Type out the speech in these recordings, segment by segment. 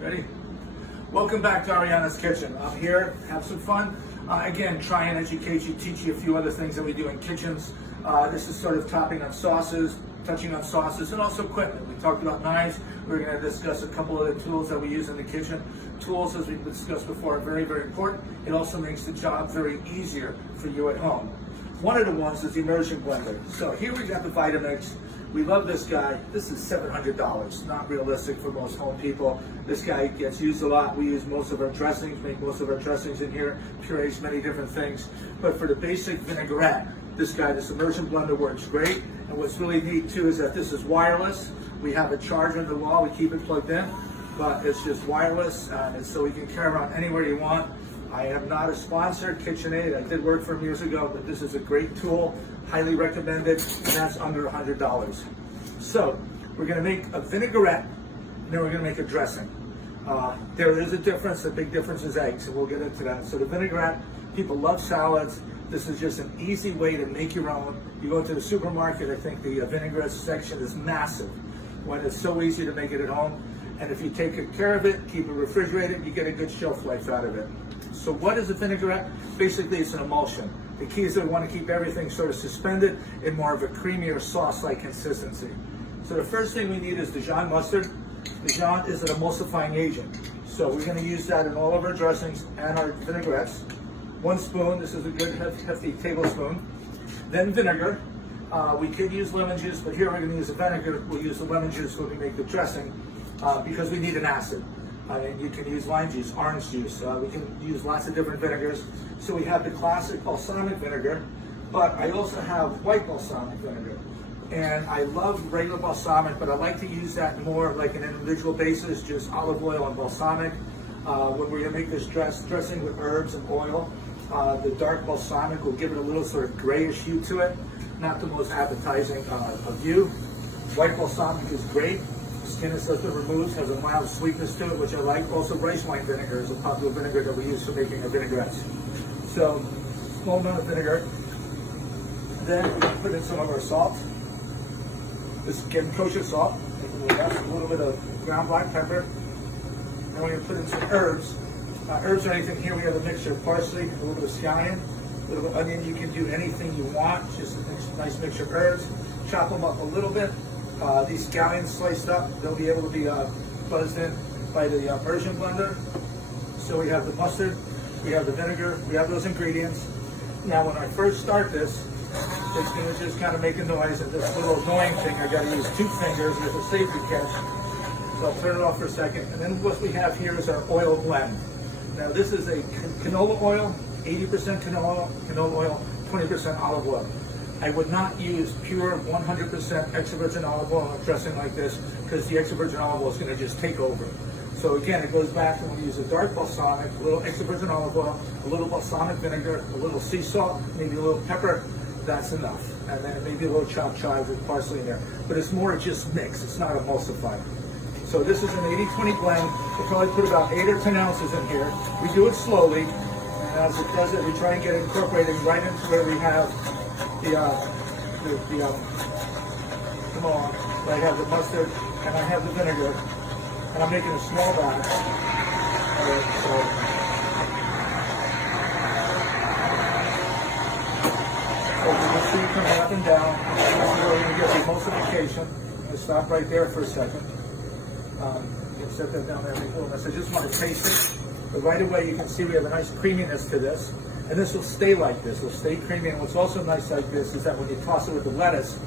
Ready? Welcome back to Ariana's Kitchen. I'm here, have some fun. Again, try and educate you, teach you a few other things that we do in kitchens. This is sort of touching on sauces, and also equipment. We talked about knives. We're going to discuss a couple of the tools that we use in the kitchen. Tools, as we've discussed before, are very, very important. It also makes the job very easier for you at home. One of the ones is the immersion blender. So here we got the Vitamix. We love this guy. This is $700. Not realistic for most home people. This guy gets used a lot. We use most of our dressings, make most of our dressings in here, purees many different things. But for the basic vinaigrette, this immersion blender works great. And what's really neat too is that this is wireless. We have a charger in the wall. We keep it plugged in, but it's just wireless, and so we can carry around anywhere you want. I am not a sponsor, KitchenAid. I did work for them years ago, but this is a great tool, highly recommended, and that's under $100. So we're gonna make a vinaigrette, and then we're gonna make a dressing. There is a difference, the big difference is eggs, and we'll get into that. So the vinaigrette, people love salads. This is just an easy way to make your own. You go to the supermarket, I think the vinaigrette section is massive, when it's so easy to make it at home. And if you take good care of it, keep it refrigerated, you get a good shelf life out of it. So what is a vinaigrette? Basically, it's an emulsion. The key is that we want to keep everything sort of suspended in more of a creamier sauce-like consistency. So the first thing we need is Dijon mustard. Dijon is an emulsifying agent. So we're going to use that in all of our dressings and our vinaigrettes. 1 spoon, this is a good hefty tablespoon. Then vinegar. We could use lemon juice, but here we're going to use the vinegar. We'll use the lemon juice when we make the dressing because we need an acid. You can use lime juice, orange juice. We can use lots of different vinegars. So we have the classic balsamic vinegar, but I also have white balsamic vinegar. And I love regular balsamic, but I like to use that more like an individual basis, just olive oil and balsamic. When we're gonna make this dressing with herbs and oil, the dark balsamic will give it a little sort of grayish hue to it. Not the most appetizing view. White balsamic is great. Skin stuff that removes, has a mild sweetness to it, which I like. Also, rice wine vinegar is a popular vinegar that we use for making our vinaigrettes. So, small amount of vinegar. Then we put in some of our salt. This is getting kosher salt. A little bit of ground black pepper. And we're going to put in some herbs. Herbs or anything here, we have a mixture of parsley, a little bit of scallion, a little bit of onion. You can do anything you want, just a nice mixture of herbs. Chop them up a little bit. These scallions sliced up, they'll be able to be buzzed in by the immersion blender. So we have the mustard, we have the vinegar, we have those ingredients. Now when I first start this, it's going to just kind of make a noise, and this little annoying thing, I got to use 2 fingers with a safety catch. So I'll turn it off for a second. And then what we have here is our oil blend. Now this is a canola oil, 80% canola oil, 20% olive oil. I would not use pure 100% extra virgin olive oil in a dressing like this because the extra virgin olive oil is going to just take over. So again, it goes back when we use a dark balsamic, a little extra virgin olive oil, a little balsamic vinegar, a little sea salt, maybe a little pepper. That's enough. And then maybe a little chopped chives with parsley in there. But it's more just mix. It's not emulsified. So this is an 80-20 blend. We'll probably put about 8 or 10 ounces in here. We do it slowly. And as it does it, we try and get it incorporated right into where we have come on, I have the mustard and I have the vinegar, and I'm making a small batch. So you can see coming up and down. This is where we're going to get the emulsification. I'm going to stop right there for a second. You can set that down there. I just want to taste it. But right away you can see we have a nice creaminess to this. And this will stay like this. It'll stay creamy. And what's also nice like this is that when you toss it with the lettuce,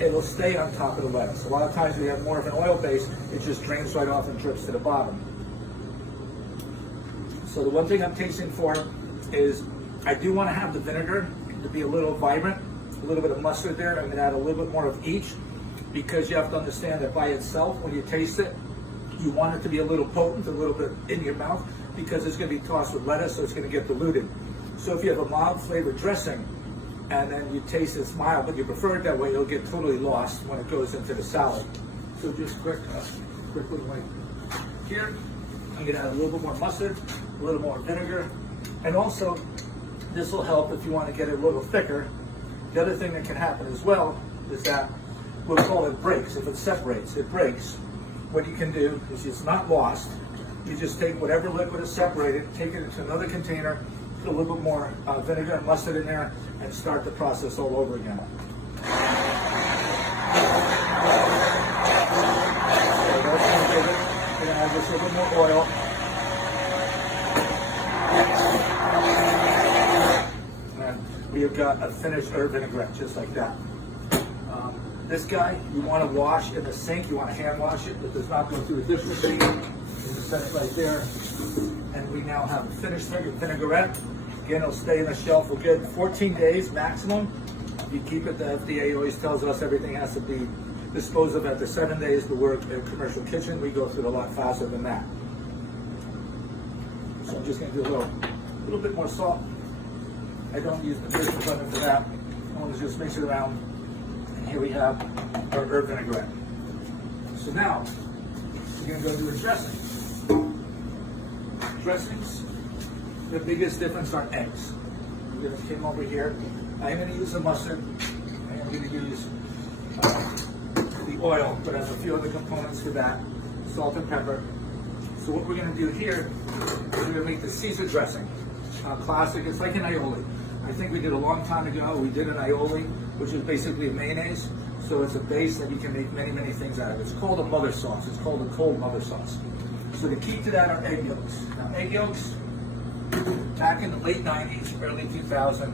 it'll stay on top of the lettuce. A lot of times we have more of an oil base, it just drains right off and drips to the bottom. So the one thing I'm tasting for is I do want to have the vinegar to be a little vibrant, a little bit of mustard there. I'm going to add a little bit more of each because you have to understand that by itself, when you taste it, you want it to be a little potent, a little bit in your mouth because it's going to be tossed with lettuce, so it's going to get diluted. So if you have a mild flavored dressing and then you taste it's mild, but you prefer it that way, it'll get totally lost when it goes into the salad. So just quickly like here, I'm gonna add a little bit more mustard, a little more vinegar, and also this will help if you want to get it a little thicker. The other thing that can happen as well is that we'll call it breaks. If it separates, it breaks. What you can do is it's not lost. You just take whatever liquid is separated, take it into another container, put a little bit more vinegar and mustard in there, and start the process all over again. So that's going to give it. We're going to add just a little bit more oil. And we have got a finished herb vinaigrette, just like that. This guy, you want to wash in the sink. You want to hand wash it. It does not go through the dish machine. You just set it right there. And we now have a finished vinaigrette. Again, it'll stay in the shelf for good 14 days maximum. You keep it, the FDA always tells us everything has to be disposed of after 7 days, but we're in a commercial kitchen. We go through it a lot faster than that. So I'm just going to do a little bit more salt. I don't use the basic lemon for that. I want to just mix it around. And here we have our herb vinaigrette. So now, we're going to go do a dressing. Dressings, the biggest difference are eggs. We're going to come over here. I'm going to use the mustard. I'm going to use the oil, but I have a few other components for that. Salt and pepper. So what we're going to do here is we're going to make the Caesar dressing. Classic, it's like an aioli. I think we did a long time ago, we did an aioli, which is basically a mayonnaise. So it's a base that you can make many, many things out of. It's called a mother sauce. It's called a cold mother sauce. So the key to that are egg yolks. Now egg yolks, back in the late 90s, early 2000s,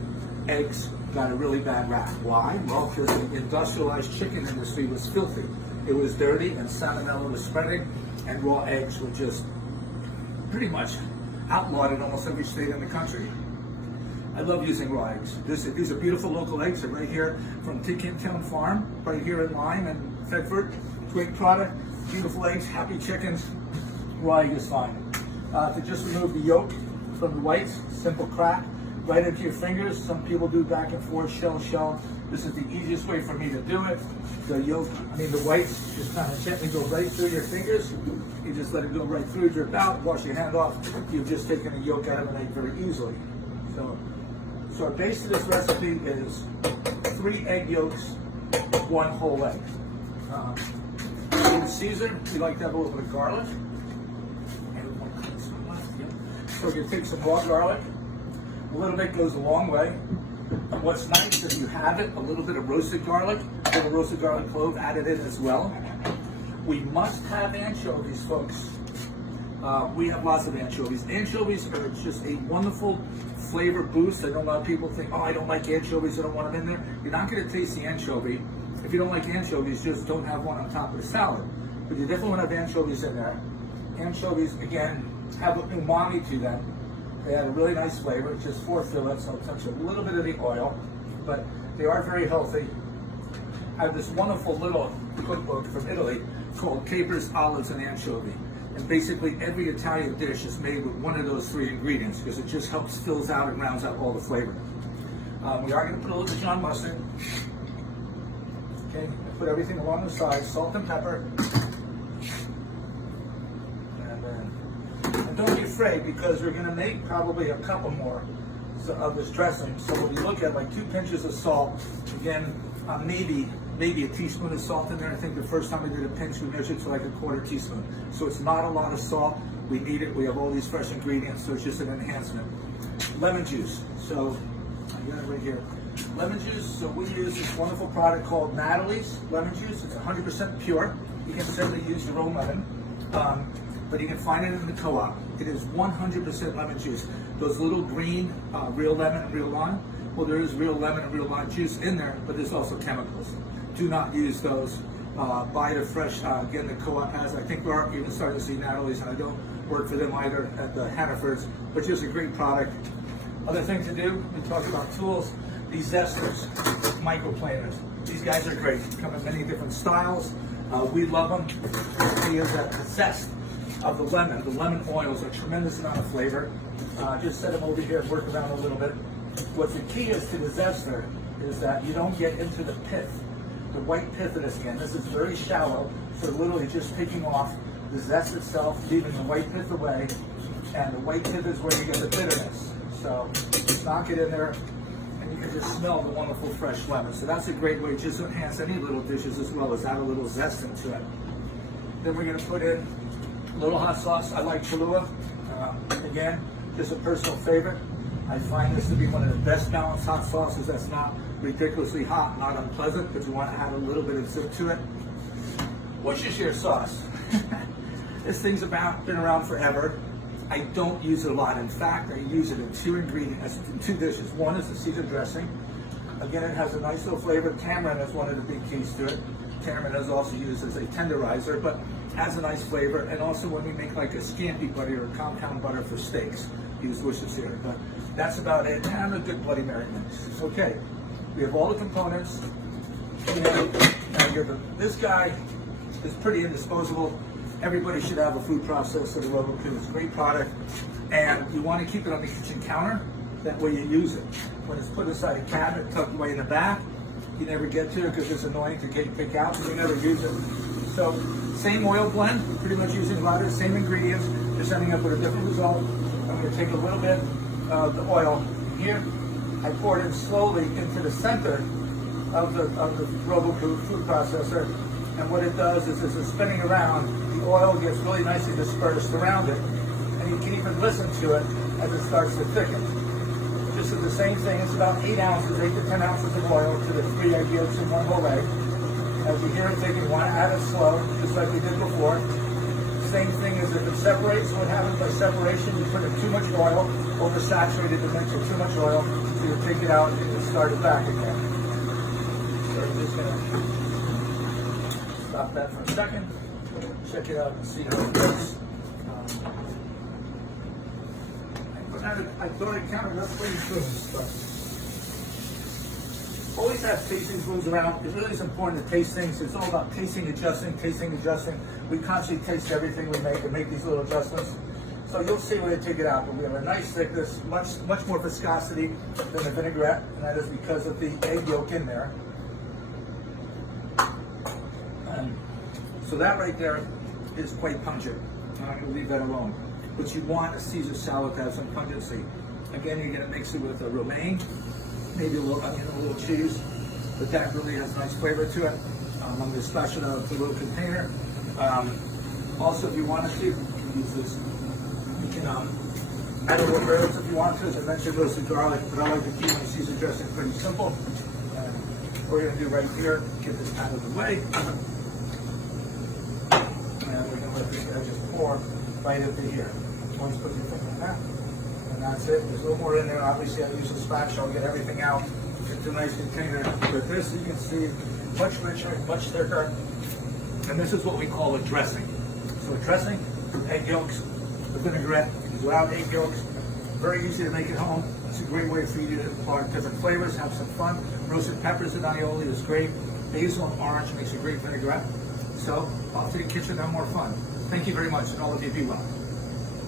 eggs got a really bad rap. Why? Well, because the industrialized chicken industry was filthy. It was dirty and salmonella was spreading, and raw eggs were just pretty much outlawed in almost every state in the country. I love using raw eggs. These are beautiful local eggs. They're right here from Tinkintown Farm, right here in Lyme and Thetford. Great product, beautiful eggs, happy chickens. Raw egg is fine. To just remove the yolk from the whites, simple crack, right into your fingers. Some people do back and forth, shell. This is the easiest way for me to do it. The yolk, the whites, just kind of gently go right through your fingers. You just let it go right through, drip out, wash your hand off. You've just taken the yolk out of an egg very easily. So our base of this recipe is 3 egg yolks, 1 whole egg. In Caesar, we like to have a little bit of garlic. So we're going to take some raw garlic. A little bit goes a long way. And what's nice, if you have it, a little bit of roasted garlic, a little roasted garlic clove added in as well. We must have anchovies, folks. We have lots of anchovies. Anchovies are just a wonderful flavor boost. I know a lot of people think, oh, I don't like anchovies, I don't want them in there. You're not going to taste the anchovy. If you don't like anchovies, just don't have one on top of the salad. But you definitely want to have anchovies in there. Anchovies, again, have an umami to them. They add a really nice flavor, just 4 fillets. I'll touch a little bit of the oil, but they are very healthy. I have this wonderful little cookbook from Italy called Capers, Olives, and Anchovy. And basically every Italian dish is made with one of those 3 ingredients because it just helps fills out and rounds out all the flavor. We are going to put a little Dijon mustard. Okay, put everything along the side, salt and pepper. And don't be afraid because we're going to make probably a couple more of this dressing. So we'll be looking at like 2 pinches of salt. Again, maybe a teaspoon of salt in there. I think the first time we did a pinch, we measured to like a 1/4 teaspoon. So it's not a lot of salt. We need it. We have all these fresh ingredients, so it's just an enhancement. Lemon juice. So I got it right here. Lemon juice. So we use this wonderful product called Natalie's lemon juice. It's 100% pure. You can certainly use your own lemon, but you can find it in the co-op. It is 100% lemon juice. Those little green real lemon and real lime. Well, there is real lemon and real lime juice in there, but there's also chemicals. Do not use those. Buy the fresh. Again, the co-op has. I think we're even starting to see Natalie's, and I don't work for them either at the Hannafords, but just a great product. Other thing to do, we talked about tools. These zesters, microplaners. These guys are great. They come in many different styles. We love them. They have that zest of the lemon. The lemon oils are a tremendous amount of flavor. Just set them over here and work around a little bit. What's the key is to the zester is that you don't get into the pith, the white pith of the skin. This is very shallow, so literally just taking off the zest itself, leaving the white pith away, and the white pith is where you get the bitterness. So just knock it in there, and you can just smell the wonderful fresh lemon. So that's a great way just to enhance any little dishes as well as add a little zest into it. Then we're going to put in A little hot sauce. I like Cholula. Again, just a personal favorite. I find this to be one of the best balanced hot sauces that's not ridiculously hot, not unpleasant, but you want to add a little bit of zip to it. Worcestershire sauce. This thing's been around forever. I don't use it a lot. In fact, I use it in two dishes. One is the Caesar dressing. Again, it has a nice little flavor. Tamarind is one of the big keys to it. Tamarind is also used as a tenderizer, but has a nice flavor. And also when we make like a scampi butter or compound butter for steaks, use Worcestershire. But that's about it. And a good Bloody Mary mix. Okay, we have all the components. This guy is pretty indisposable. Everybody should have a food processor. The Roku is a great product, and you want to keep it on the kitchen counter. That way you use it. When it's put inside a cabinet, tucked away in the back, you never get to it because it's annoying to pick out, so you never use it. So, same oil blend, pretty much using a lot of the same ingredients, just ending up with a different result. I'm going to take a little bit of the oil here. I pour it in slowly into the center of the Roku food processor, and what it does is as it's spinning around, the oil gets really nicely dispersed around it, and you can even listen to it as it starts to thicken. This is the same thing. It's about 8 to 10 ounces of oil to the 3 egg yolks in one whole egg. As you hear it thicken, you want to add it slow, just like we did before. Same thing as if it separates. What happens by separation? You put in too much oil, oversaturated the mix with too much oil, so you take it out and you start it back again. So I'm just going to stop that for a second, check it out and see how it works. I thought it counted up pretty good. Always have tasting spoons around. It really is important to taste things. It's all about tasting, adjusting. We constantly taste everything we make and make these little adjustments. So you'll see when I take it out, but we have a nice thickness, much more viscosity than the vinaigrette, and that is because of the egg yolk in there. And so that right there is quite pungent. I'm going to leave that alone. But you want a Caesar salad to have some pungency. Again, you're going to mix it with a romaine, maybe a little onion, a little cheese, but that really has a nice flavor to it. I'm going to splash it out of the little container. Also, if you wanted to, you can use this. You can add a little herbs if you want to. As I mentioned, roasted garlic, but I like to keep my Caesar dressing pretty simple. And what we're going to do right here, get this out of the way. And we're going to let this guy just pour right into here. Once put your finger in that, and that's it. There's a little more in there. Obviously, I use a spatula, get everything out. It's a nice container. But this, you can see, much richer, much thicker. And this is what we call a dressing. So a dressing, egg yolks, the vinaigrette, without egg yolks. Very easy to make at home. It's a great way for you to apply different flavors, have some fun. Roasted peppers and aioli is great. Basil and orange makes a great vinaigrette. So off to the kitchen, have more fun. Thank you very much, and all of you be well.